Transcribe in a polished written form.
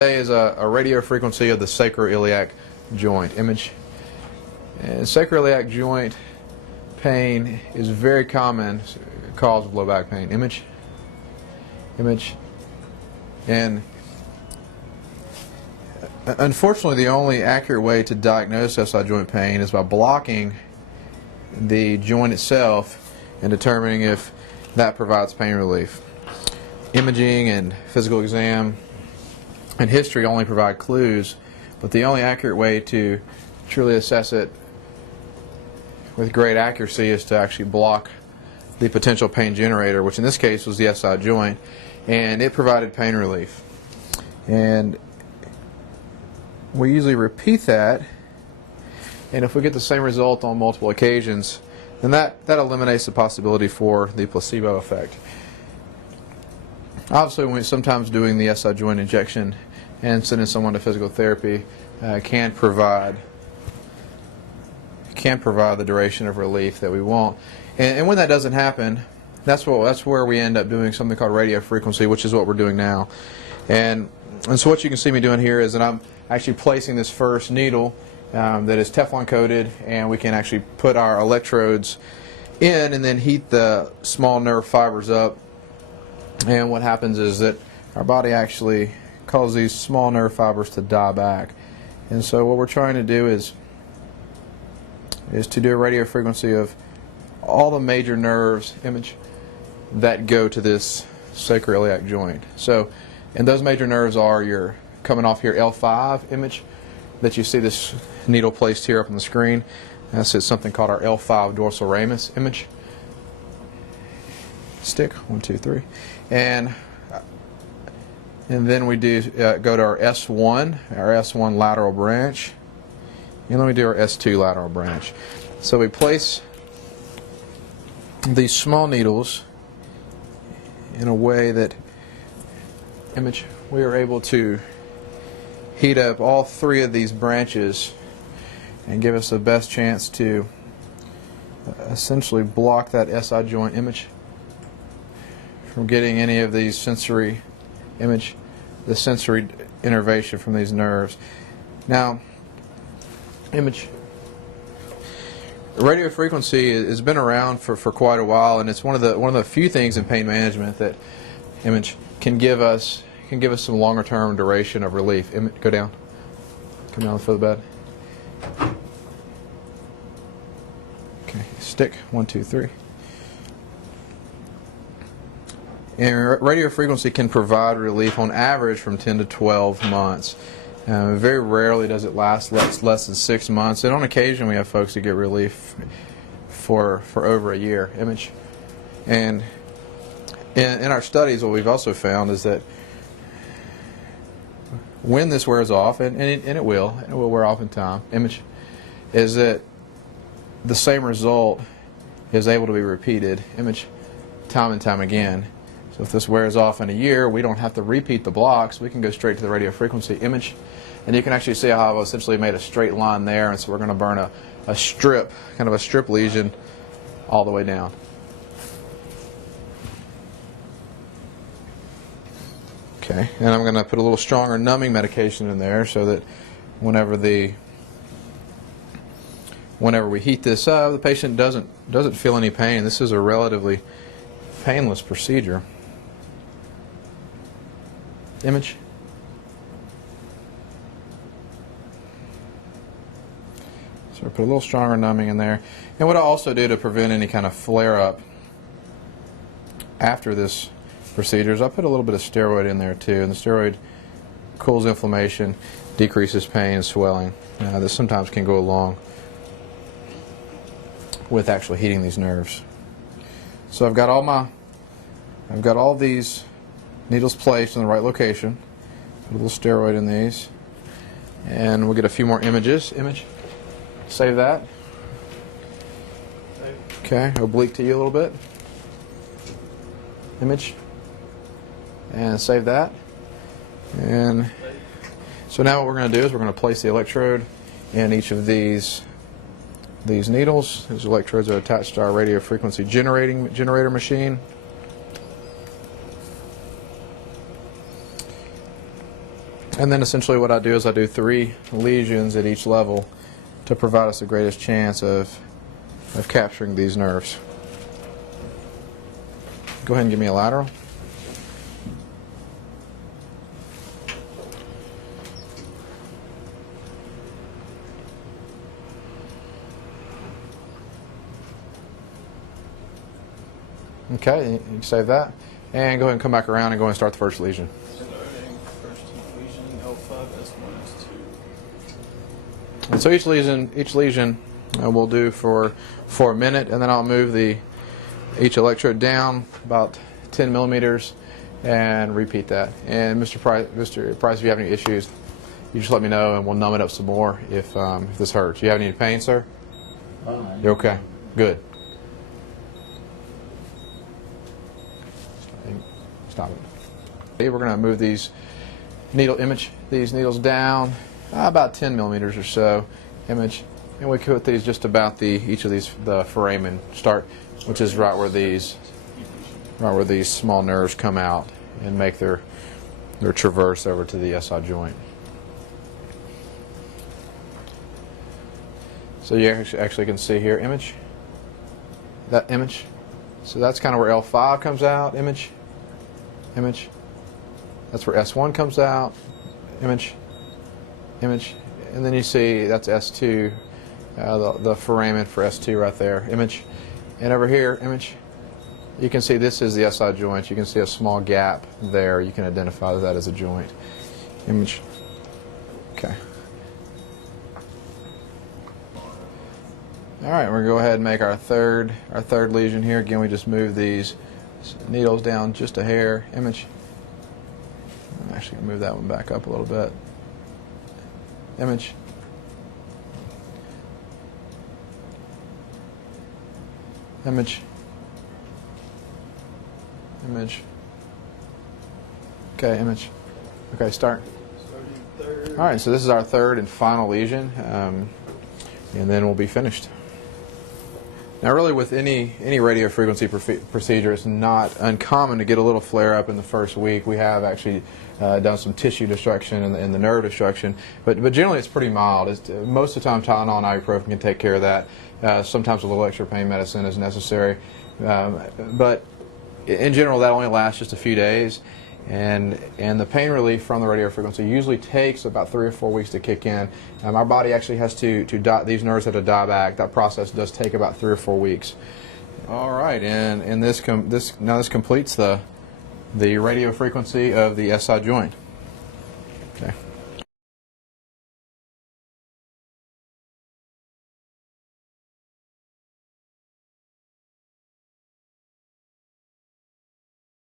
Today is a radio frequency of the SacroIliac joint image. And SacroIliac joint pain is very common cause of low back pain. Image. And unfortunately, the only accurate way to diagnose SI joint pain is by blocking the joint itself and determining if that provides pain relief. Imaging and physical exam and history only provide clues, but the only accurate way to truly assess it with great accuracy is to actually block the potential pain generator, which in this case was the SI joint, and it provided pain relief. And we usually repeat that, and if we get the same result on multiple occasions, then that eliminates the possibility for the placebo effect. Obviously, when we're sometimes doing the SI joint injection and sending someone to physical therapy can provide the duration of relief that we want. And when that doesn't happen, that's where we end up doing something called radio frequency, which is what we're doing now. And so what you can see me doing here is that I'm actually placing this first needle that is Teflon coated, and we can actually put our electrodes in and then heat the small nerve fibers up. And what happens is that our body actually causes these small nerve fibers to die back. And so what we're trying to do is to do a radio frequency of all the major nerves that go to this sacroiliac joint. So, and those major nerves are your coming off here L5 image that you see this needle placed here up on the screen. This is something called our L5 dorsal ramus image. Stick 1, 2, 3, and then we do go to our S1 lateral branch, and then we do our S2 lateral branch. So we place these small needles in a way that we are able to heat up all three of these branches and give us the best chance to essentially block that SI joint from getting any of these sensory innervation from these nerves. Now, radio frequency has been around for quite a while, and it's one of the few things in pain management that can give us some longer term duration of relief. Go down. Come down for the bed. Okay, stick 1, 2, 3. And radio frequency can provide relief on average from 10 to 12 months. Very rarely does it last less than 6 months, and on occasion we have folks that get relief for over a year. And in our studies, what we've also found is that when this wears off, and it will wear off in time, is that the same result is able to be repeated, time and time again. So if this wears off in a year, we don't have to repeat the blocks. We can go straight to the radio frequency image. And you can actually see how I've essentially made a straight line there. And so we're going to burn a strip, kind of a strip lesion, all the way down. Okay, and I'm going to put a little stronger numbing medication in there so that whenever we heat this up, the patient doesn't feel any pain. This is a relatively painless procedure. So I put a little stronger numbing in there. And what I also do to prevent any kind of flare-up after this procedure is I put a little bit of steroid in there too. And the steroid cools inflammation, decreases pain and swelling. This sometimes can go along with actually heating these nerves. So I've got all these needles placed in the right location. Put a little steroid in these, and we'll get a few more images. Save that. Okay, oblique to you a little bit. And save that. And so now what we're going to do is we're going to place the electrode in each of these needles. These electrodes are attached to our radio frequency generator machine. And then essentially what I do is I do 3 lesions at each level to provide us the greatest chance of capturing these nerves. Go ahead and give me a lateral. Okay, you can save that. And go ahead and come back around and go and start the first lesion. And so each lesion we'll do for a minute, and then I'll move each electrode down about 10 millimeters and repeat that. And Mr. Price, if you have any issues, you just let me know and we'll numb it up some more if this hurts. You have any pain, sir? You're okay. Good. Stop it. Okay, we're going to move these needles down about 10 millimeters or so. And we put these just about each of the foramen start, which is right where these small nerves come out and make their traverse over to the SI joint. So you actually can see here, that image. So that's kind of where L5 comes out, image. That's where S1 comes out, image. And then you see that's S2, the foramen for S2 right there, image. And over here, image. You can see this is the SI joint. You can see a small gap there. You can identify that as a joint. Image. Okay. All right, we're going to go ahead and make our third lesion here. Again, we just move these needles down just a hair. Image. I'm actually going to move that one back up a little bit. Image. Okay, image. Okay, start. All right, so this is our third and final lesion, and then we'll be finished. Now, really, with any radiofrequency procedure, it's not uncommon to get a little flare-up in the first week. We have actually done some tissue destruction and the nerve destruction, but generally it's pretty mild. Most of the time, Tylenol and ibuprofen can take care of that. Sometimes a little extra pain medicine is necessary, but in general, that only lasts just a few days. And the pain relief from the radiofrequency usually takes about 3 or 4 weeks to kick in. Our body actually has to die, these nerves have to die back. That process does take about 3 or 4 weeks. All right, and this completes the radiofrequency of the SI joint. Okay.